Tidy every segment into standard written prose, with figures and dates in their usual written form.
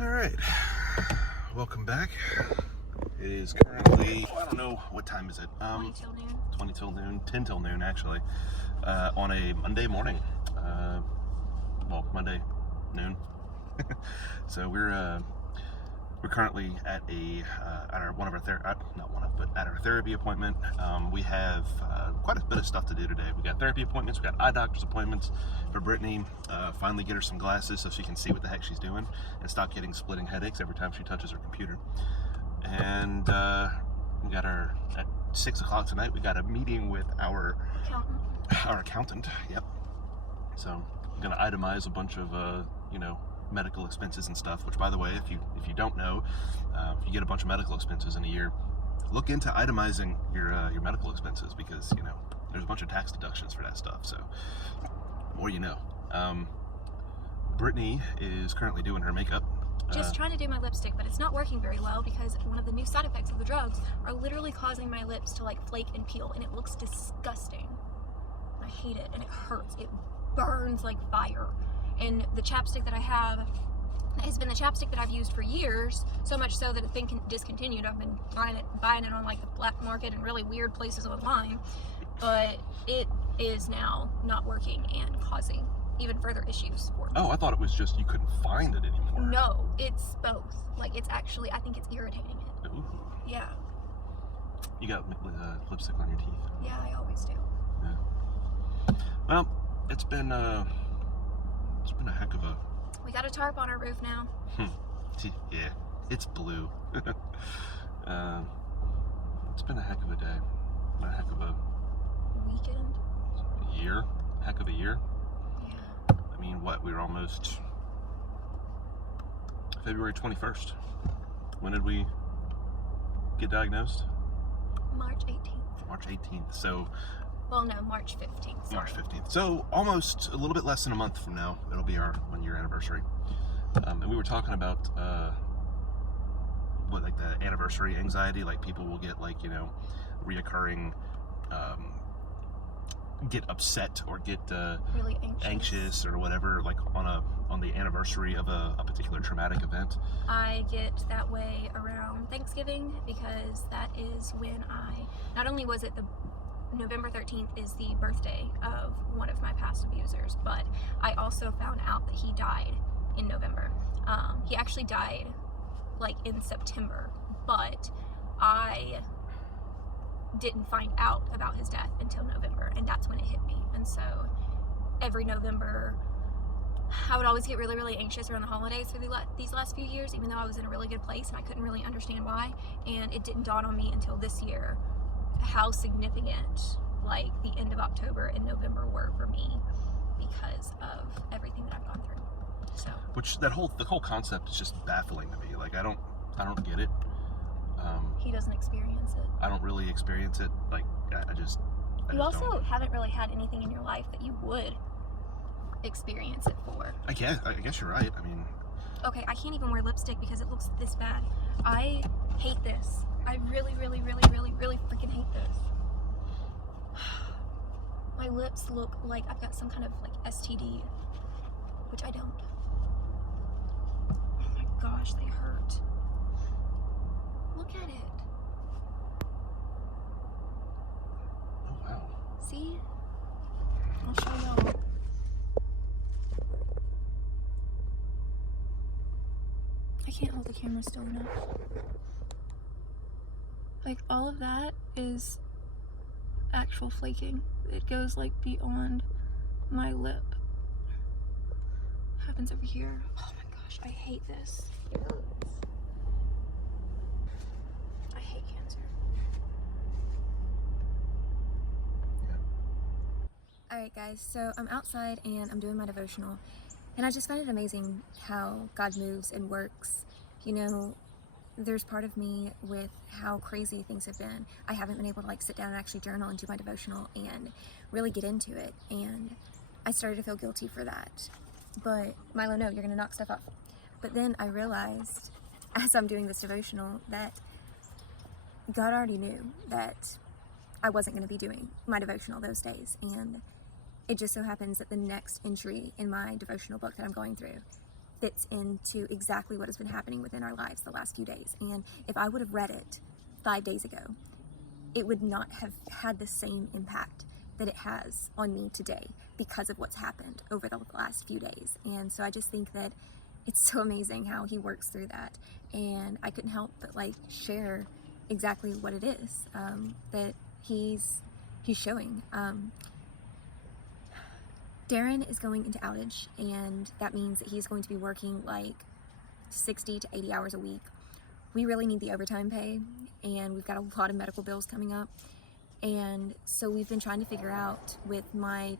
All right, welcome back. It is currently, I don't know, what time is it? 20 till noon. 20 till noon, 10 till noon actually, on a Monday morning. Monday noon. So we're currently at our therapy appointment. We have quite a bit of stuff to do today. We got therapy appointments, we got eye doctor's appointments for Brittany. Finally get her some glasses so she can see what the heck she's doing and stop getting splitting headaches every time she touches her computer. And we got at 6 o'clock tonight. We got a meeting with our accountant. Yep. So I'm gonna itemize a bunch of medical expenses and stuff. Which, by the way, if you don't know, if you get a bunch of medical expenses in a year, look into itemizing your medical expenses, because there's a bunch of tax deductions for that stuff. So the more you know. Brittany is currently doing her makeup. Just trying to do my lipstick, but it's not working very well because one of the new side effects of the drugs are literally causing my lips to like flake and peel, and it looks disgusting. I hate it, and it hurts. It burns like fire. And the chapstick that I have has been the chapstick that I've used for years, so much so that it's been discontinued. I've been buying it on like the black market and really weird places online, but it is now not working and causing even further issues for me. Oh, I thought it was just you couldn't find it anymore. No, it's both. Like, it's actually, I think it's irritating it. Ooh. Yeah. You got lipstick on your teeth. Yeah, I always do. Yeah. Well, it's been a heck of a... We got a tarp on our roof now. Yeah, it's blue. It's been a heck of a day. A heck of a... Weekend? Year? Heck of a year. Yeah. I mean, we were almost... February 21st. When did we get diagnosed? March 18th. March 18th. So... Well, no, March 15th. Sorry. March 15th. So almost a little bit less than a month from now, it'll be our 1-year anniversary. And we were talking about the anniversary anxiety. Like, people will get reoccurring, get upset or get really anxious or whatever, like on the anniversary of a particular traumatic event. I get that way around Thanksgiving, because that is when not only was it November 13th is the birthday of one of my past abusers, but I also found out that he died in November. He actually died in September, but I didn't find out about his death until November, and that's when it hit me. And so every November I would always get really, really anxious around the holidays for these last few years, even though I was in a really good place and I couldn't really understand why. And it didn't dawn on me until this year how significant the end of October and November were for me because of everything that I've gone through. So, which the whole concept is just baffling to me. Like, I don't get it. He doesn't experience it. I don't really experience it. Like, you also haven't really had anything in your life that you would experience it for. I guess you're right. I mean, okay, I can't even wear lipstick because it looks this bad. I hate this. I really, really, really, really, really freaking hate this. My lips look like I've got some kind of STD, which I don't. Oh my gosh, they hurt. Look at it. Oh wow. See? I'll show y'all. I can't hold the camera still enough. All of that is actual flaking. It goes beyond my lip. It happens over here. Oh my gosh, I hate this. It hurts. I hate cancer. Yeah. Alright guys, so I'm outside and I'm doing my devotional, and I just find it amazing how God moves and works. There's part of me with how crazy things have been. I haven't been able to sit down and actually journal and do my devotional and really get into it. And I started to feel guilty for that. But Milo, no, you're gonna knock stuff off. But then I realized as I'm doing this devotional that God already knew that I wasn't gonna be doing my devotional those days. And it just so happens that the next entry in my devotional book that I'm going through fits into exactly what has been happening within our lives the last few days. And if I would have read it 5 days ago, it would not have had the same impact that it has on me today because of what's happened over the last few days. And so I just think that it's so amazing how he works through that. And I couldn't help but like share exactly what it is that he's showing. Darren is going into outage, and that means that he's going to be working like 60 to 80 hours a week. We really need the overtime pay, and we've got a lot of medical bills coming up. And so we've been trying to figure out with my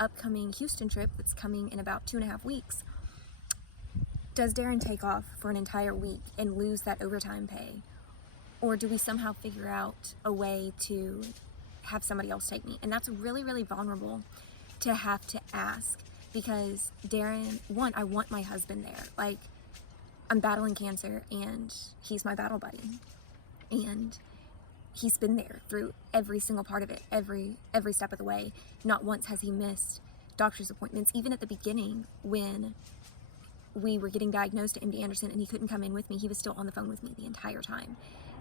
upcoming Houston trip that's coming in about 2.5 weeks, does Darren take off for an entire week and lose that overtime pay? Or do we somehow figure out a way to have somebody else take me? And that's really, really vulnerable to have to ask, because Darren, one, I want my husband there. Like, I'm battling cancer and he's my battle buddy. And he's been there through every single part of it, every step of the way. Not once has he missed doctor's appointments. Even at the beginning when we were getting diagnosed at MD Anderson and he couldn't come in with me, he was still on the phone with me the entire time.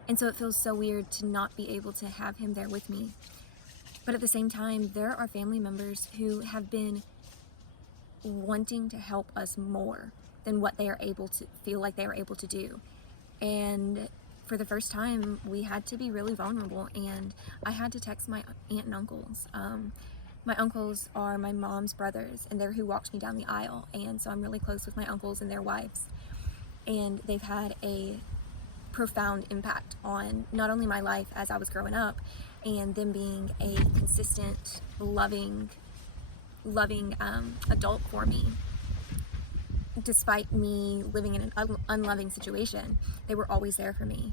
And so it feels so weird to not be able to have him there with me. But at the same time, there are family members who have been wanting to help us more than what they are able to feel like they are able to do. And for the first time, we had to be really vulnerable, and I had to text my aunt and uncles. My uncles are my mom's brothers, and they're who walked me down the aisle, and so I'm really close with my uncles and their wives. And they've had a profound impact on not only my life as I was growing up, and them being a consistent, loving adult for me. Despite me living in an unloving situation, they were always there for me,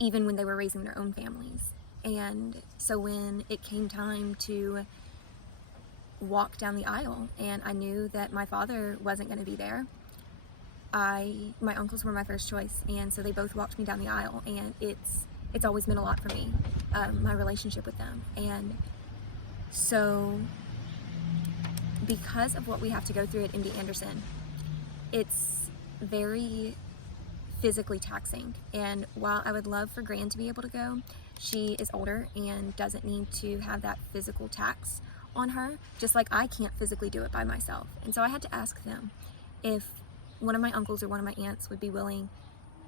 even when they were raising their own families. And so when it came time to walk down the aisle and I knew that my father wasn't going to be there, my uncles were my first choice, and so they both walked me down the aisle, and it's always meant a lot for me, my relationship with them. And so because of what we have to go through at MD Anderson, it's very physically taxing. And while I would love for Gran to be able to go, she is older and doesn't need to have that physical tax on her, just like I can't physically do it by myself. And so I had to ask them if one of my uncles or one of my aunts would be willing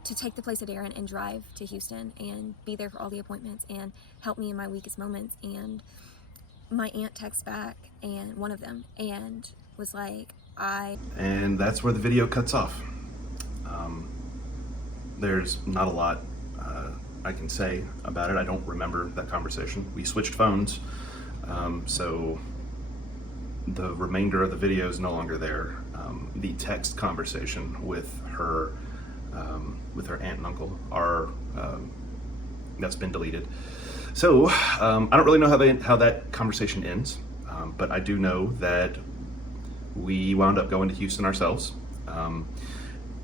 to take the place of Darren and drive to Houston and be there for all the appointments and help me in my weakest moments. And my aunt texted back, and one of them, and was like, And that's where the video cuts off. There's not a lot I can say about it. I don't remember that conversation. We switched phones, so the remainder of the video is no longer there. The text conversation with her aunt and uncle that's been deleted. So I don't really know how that conversation ends, but I do know that we wound up going to Houston ourselves.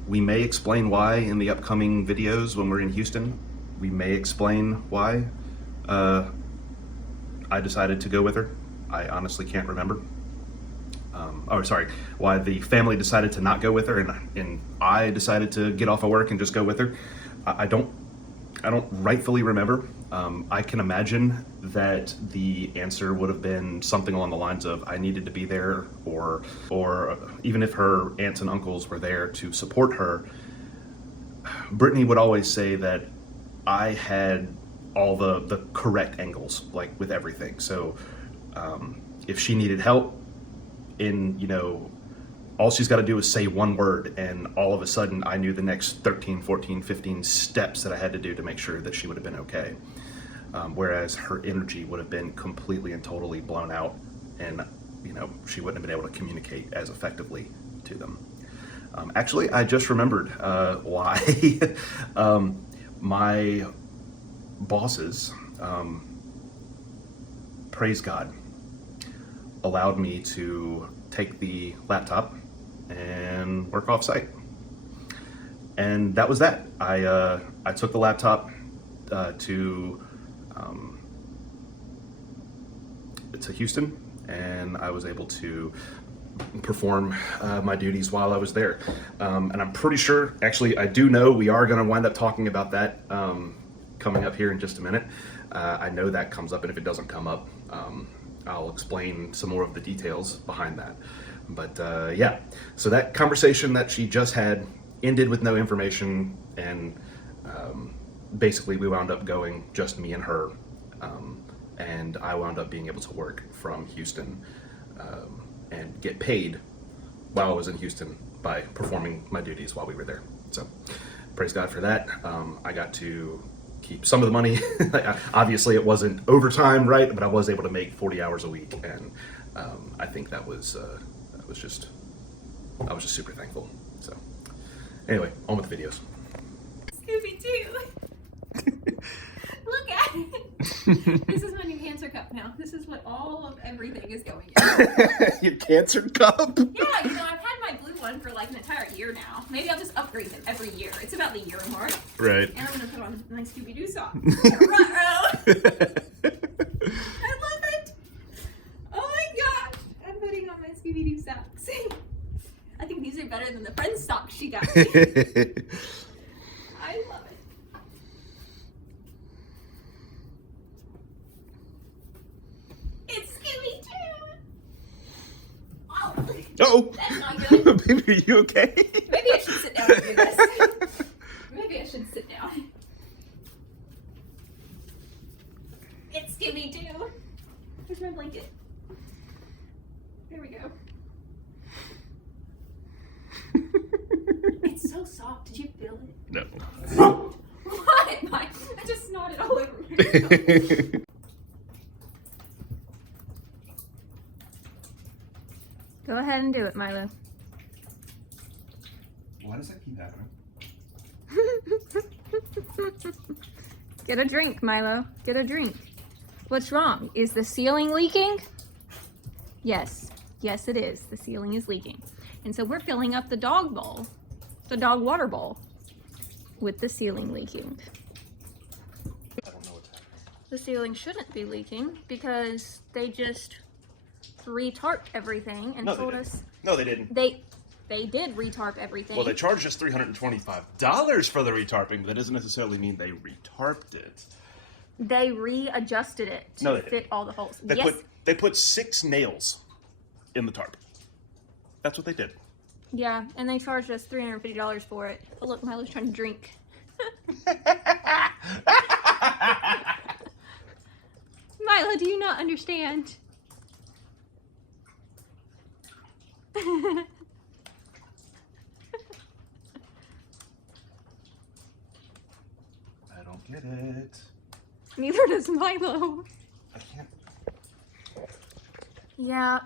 We may explain why in the upcoming videos when we're in Houston. We may explain why I decided to go with her. I honestly can't remember. Why the family decided to not go with her, and I decided to get off of work and just go with her. I don't rightfully remember. I can imagine that the answer would have been something along the lines of I needed to be there, or even if her aunts and uncles were there to support her, Brittany would always say that I had all the correct angles, like with everything. So if she needed help all she's got to do is say one word, and all of a sudden I knew the next 13, 14, 15 steps that I had to do to make sure that she would have been okay. Whereas her energy would have been completely and totally blown out, and she wouldn't have been able to communicate as effectively to them. Actually, I just remembered why my bosses, praise God, allowed me to take the laptop and work off site. And that was that. I took the laptop to Houston, and I was able to perform my duties while I was there. And I'm pretty sure, actually, I do know we are going to wind up talking about that coming up here in just a minute. I know that comes up, and if it doesn't come up, I'll explain some more of the details behind that. But yeah, so that conversation that she just had ended with no information, and basically we wound up going just me and her, and I wound up being able to work from Houston and get paid while I was in Houston by performing my duties while we were there. So praise God for that. I got to keep some of the money. Obviously it wasn't overtime, right? But I was able to make 40 hours a week, and I think I was just super thankful. So anyway, on with the videos. Scooby-Doo! Look at it! This is my new cancer cup now. This is what all of everything is going in. Your cancer cup? Yeah, I've had my blue one for like an entire year now. Maybe I'll just upgrade them every year. It's about the year mark. Right. And I'm gonna put on my Scooby-Doo socks. I love it! Oh my gosh! I'm putting on my Scooby-Doo socks. I think these are better than the Friends socks she got me. I love it. It's Scooby-Doo! Oh, Uh-oh. that's not good. Baby, are you okay? Maybe I should sit down and do this. Maybe I should sit down. It's Scooby-Doo. Here's my blanket. There we go. It's so soft. Did you feel it? No. What? I just snorted all over myself. Go ahead and do it, Milo. Why does that keep happening? Get a drink, Milo. Get a drink. What's wrong? Is the ceiling leaking? Yes. Yes, it is. The ceiling is leaking. And so we're filling up the dog bowl, the dog water bowl, with the ceiling leaking. I don't know what's happening. The ceiling shouldn't be leaking because they just retarped everything and told us. No, they didn't. They did retarp everything. Well, they charged us $325 for the retarping, but that doesn't necessarily mean they retarped it. They readjusted it to fit all the holes. They put 6 nails in the tarp. That's what they did. Yeah, and they charged us $350 for it. Oh, look, Milo's trying to drink. Milo, do you not understand? I don't get it. Neither does Milo. I can't. Yeah,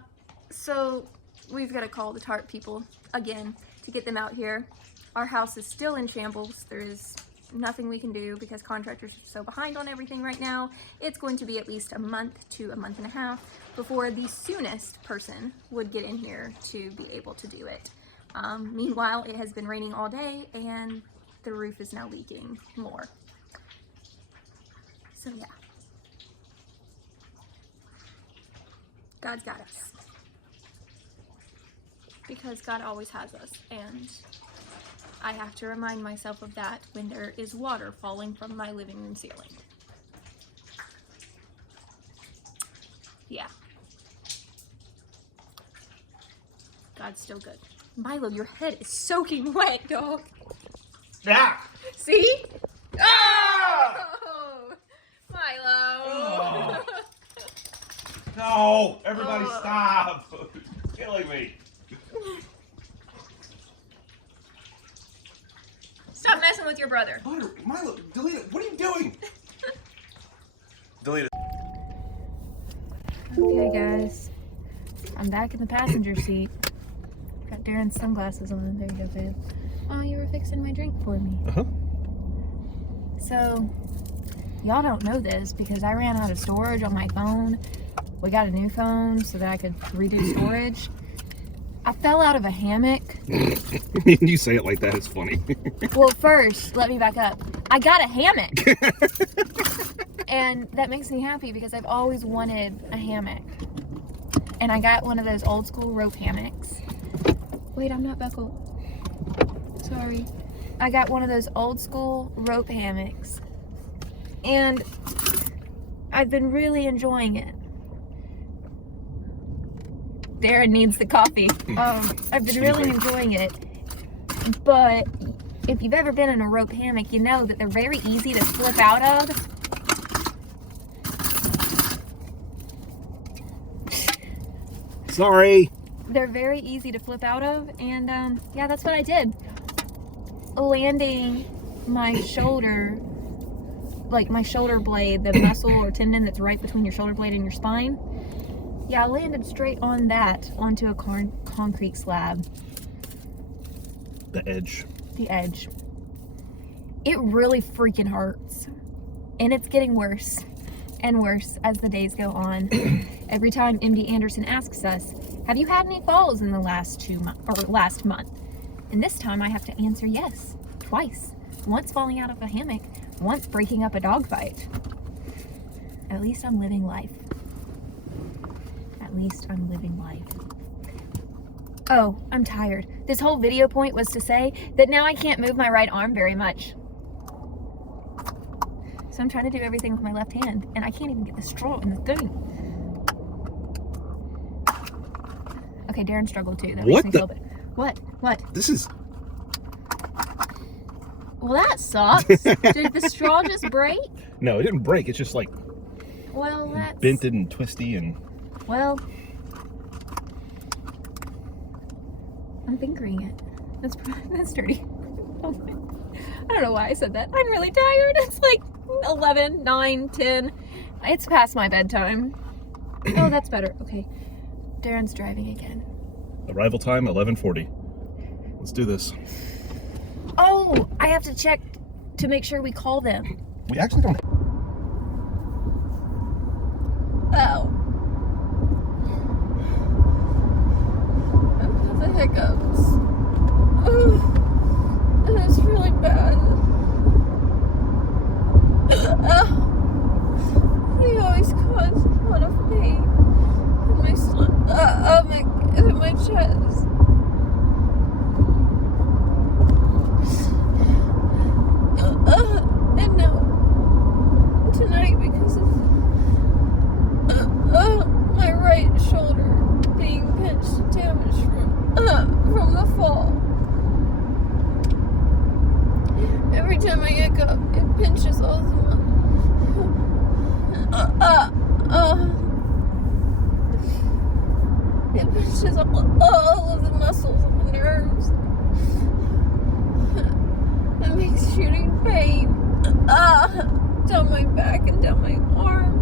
so we've got to call the tarp people again to get them out here. Our house is still in shambles. There is nothing we can do because contractors are so behind on everything right now. It's going to be at least a month to a month and a half before the soonest person would get in here to be able to do it. Meanwhile, it has been raining all day and the roof is now leaking more. So yeah. God's got us. Because God always has us, and I have to remind myself of that when there is water falling from my living room ceiling. Yeah. God's still good. Milo, your head is soaking wet, dog. Ah! See? Ah! Oh, Milo. Oh. No! Everybody stop! It's killing me. Stop messing with your brother. Milo, delete it. What are you doing? Delete it. Okay, guys. I'm back in the passenger seat. Got Darren's sunglasses on. There you go, babe. Oh, you were fixing my drink for me. Uh-huh. So, y'all don't know this because I ran out of storage on my phone. We got a new phone so that I could redo storage. I fell out of a hammock. You say it like that, it's funny. Well, first, let me back up. I got a hammock. And that makes me happy because I've always wanted a hammock. And I got one of those old school rope hammocks. Wait, I'm not buckled. Sorry. I got one of those old school rope hammocks. And I've been really enjoying it. Darren needs the coffee. I've been really enjoying it. But if you've ever been in a rope hammock, you know that they're very easy to flip out of. Sorry. They're very easy to flip out of, and yeah, that's what I did. Landing my shoulder, like my shoulder blade, the muscle or tendon that's right between your shoulder blade and your spine. Yeah, I landed straight on that, onto a concrete slab. The edge. The edge. It really freaking hurts. And it's getting worse and worse as the days go on. Every time MD Anderson asks us, have you had any falls in the last month? And this time I have to answer yes, twice. Once falling out of a hammock, once breaking up a dogfight. At least I'm living life. At least I'm living life. Oh, I'm tired. This whole video point was to say that now I can't move my right arm very much. So I'm trying to do everything with my left hand, and I can't even get the straw in the thing. Okay, Darren struggled too. That What makes me the- feel bad. What? This is... Well, that sucks. Did the straw just break? No, it didn't break. It's just like Well, that's... bented and twisty and... Well... I'm fingering it. That's dirty. I don't know why I said that. I'm really tired. It's like 11, 9, 10. It's past my bedtime. Oh, that's better. Okay. Darren's driving again. Arrival time, 11:40. Let's do this. Oh, I have to check to make sure we call them. We actually don't... Oh. I've got the hiccups. And it's really bad. They always cause a lot of pain in my chest. And now, tonight, because of my right shoulder being pinched, damaged from the fall. Every time I hiccup, it pinches all the it pinches all of the muscles and the nerves. It makes shooting pain down my back and down my arm,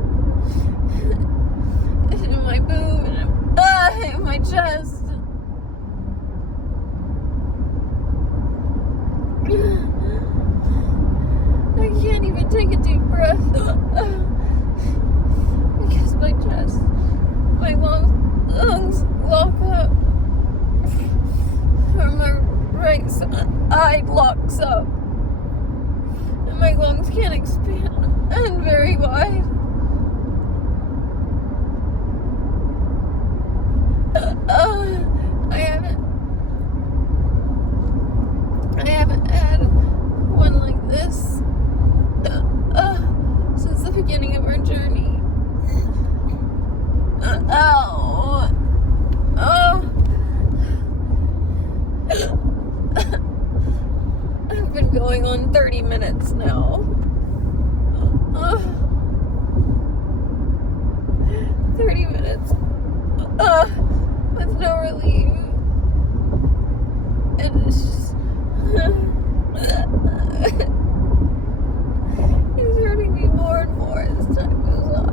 and in my boob, and in my chest. I can't even take a deep breath because my chest, my lungs lock up, or my right side locks up, and my lungs can't expand and very wide. I haven't had one like this since the beginning of our journey. I've been going on 30 minutes now. 30 minutes with no relief. And it's just he's hurting me more and more as time goes on.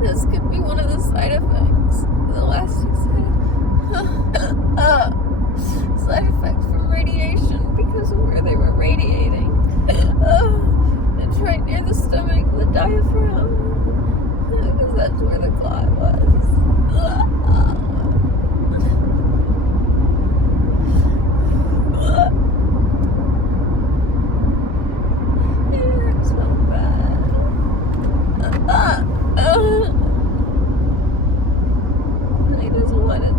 This could be one of the side effects, the lasting side effects from radiation because of where they were radiating. just wanted